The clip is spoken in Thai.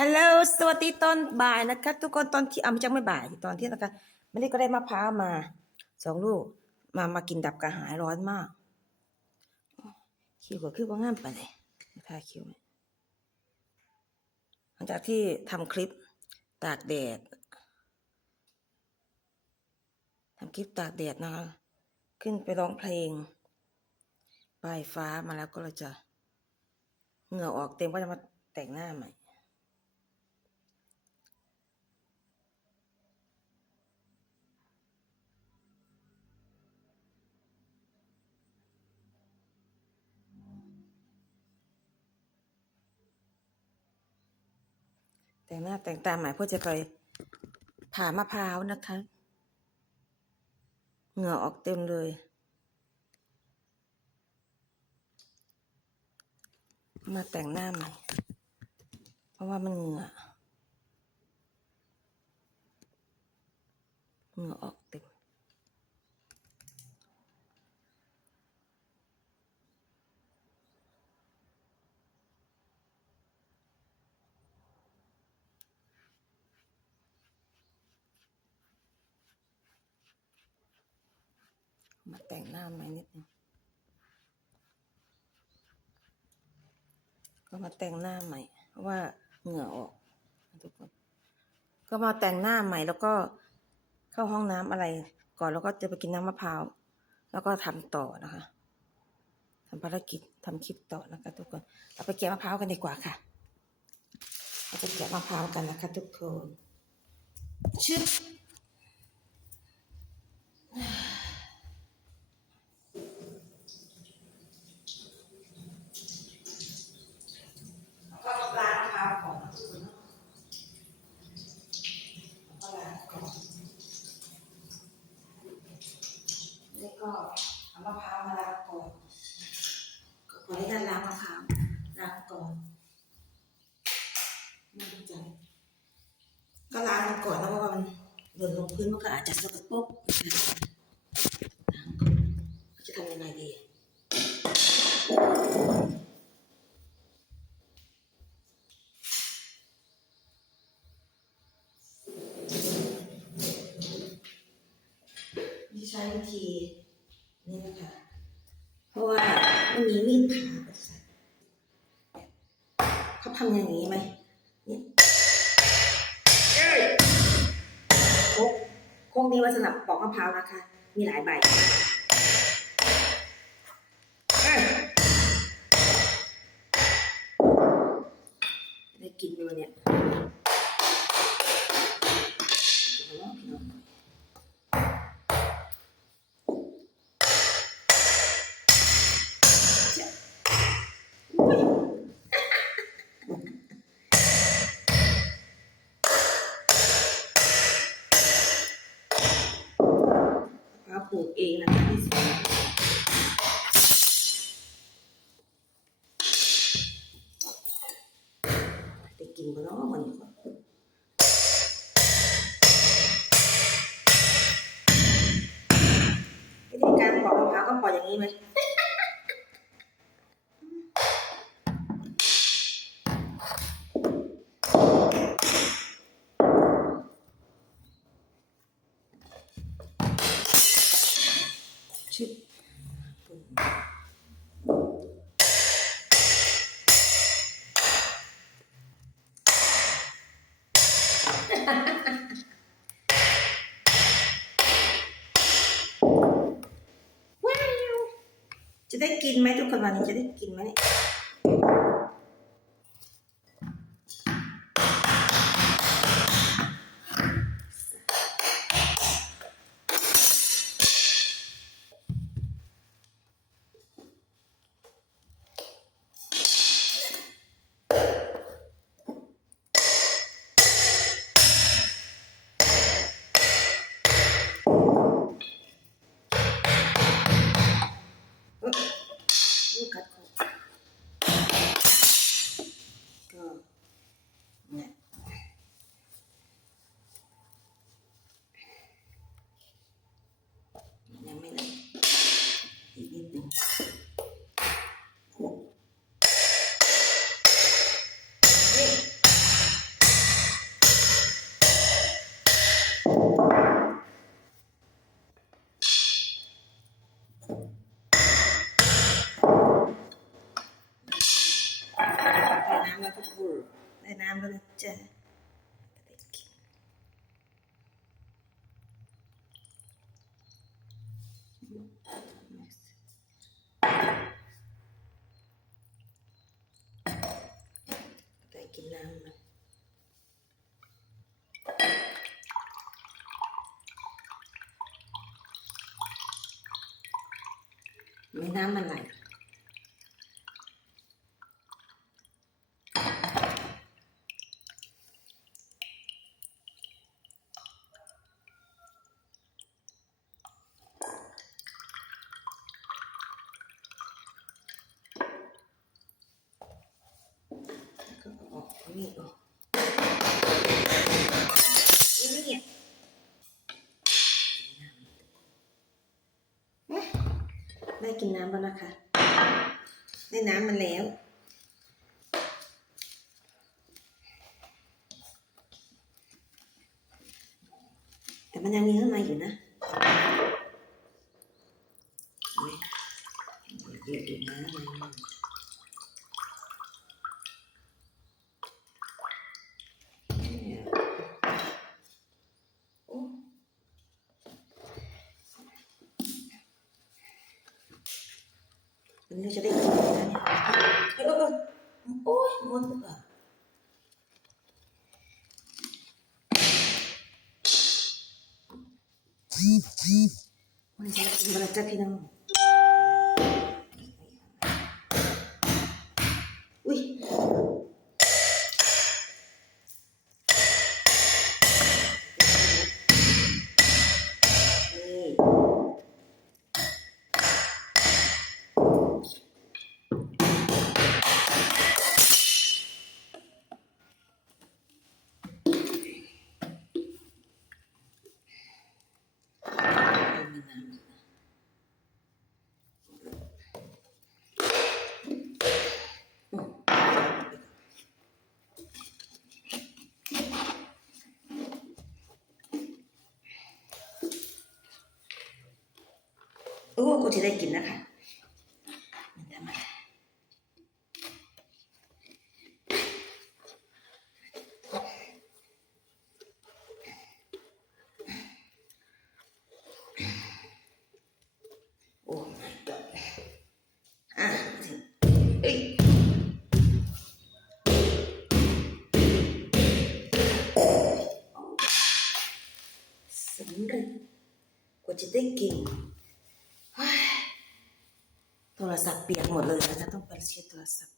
ฮัลโหลสวัสดีตอนบ่ายนะคะ ทุกคนตอนที่เอาไม่จังไม่บ่ายตอนที่นะคะไม่ได้ก็ได้มะพร้าวมาสองลูกมามากินดับกระหายร้อนมากคิวก็คือว่างามไปเลยทาคิวหมหลังจากที่ทำคลิปตากแดดทำคลิปตากแดดนะคะขึ้นไปร้องเพลงปลายฟ้ามาแล้วก็เราจะเหงื่อออกเต็มก็จะมาแต่งหน้าใหม่ แต่งหน้าแต่งตาใหม่เพื่อจะไปผ่ามะพร้าวนะคะ เหงื่อออกเต็มเลย มาแต่งหน้าใหม่ เพราะว่ามันเหงื่อเหงื่อออกเต็ม มาแต่งหน้าใหม่นิดนึงก็มาแต่งหน้าใหม่ เพราะว่าเหงื่อออกทุกคนก็มาแต่งหน้าใหม่แล้วก็เข้าห้องน้ำอะไร ก่อนแล้วก็จะไปกินน้ำมะพร้าวแล้วก็ทำต่อนะคะทำภารกิจทำคลิปต่อนะคะ ทุกคนเราไปเก็บมะพร้าวกันดีกว่าค่ะเราจะเก็บมะพร้าวกันนะคะ ทุกคนชึบ ก็ล้างเท้าก่อนนะทุกคนเนาะแล้วก็ล้างก่อนแล้วก็เอามะพร้าวมาล้างก่อนก็ขออนุญาตล้างมะพร้าวล้างก่อนไม่เข้าใจก็ล้างมันก่อนแล้วเพราะว่ามันหล่ นลงพื้นมันก็อาจจะสกปรกนะคะล้างก่อนจะทำยังไงดีใช้วิธีนี่นะคะ เพราะว่ามันมีมีดผ่าเขาทำอย่างนี้ไหม พวกนี้ไว้สำหรับปอกมะพร้าวนะคะ มีหลายใบได้กินไปวันเนี้ย ปลูกเองนะคะที่สวนได้กินบ่เนาะวันนี้วิธีการปอกมะพร้าวก็ปอกอย่างนี้ไหม ชิบว้าวจะได้กินไหมทุกคนวันนี้จะได้กินไหมเนี่ย เอ้ ได้น้ำแล้วนะจ๊ะได้กินได้กินน้ำมันไม่น้ำมันไหล ก็ออก นี่ออกนี่เนี่ยได้กินน้ำแล้วนะคะ ได้น้ำมันแล้วแต่มันยังมีข้างในอยู่นะเดี๋ยวดูนะ วันนี้จะได้กินไหมนะเนี่ยเอ กูจะได้กินนะคะมันทำไมโอ้ my god อะถึงเอ้ยสำเร็จกว่าจะได้กินโทร ศัพท์เปียกหมดเลยนะจะต้องไปเช็ดโทรศัพท์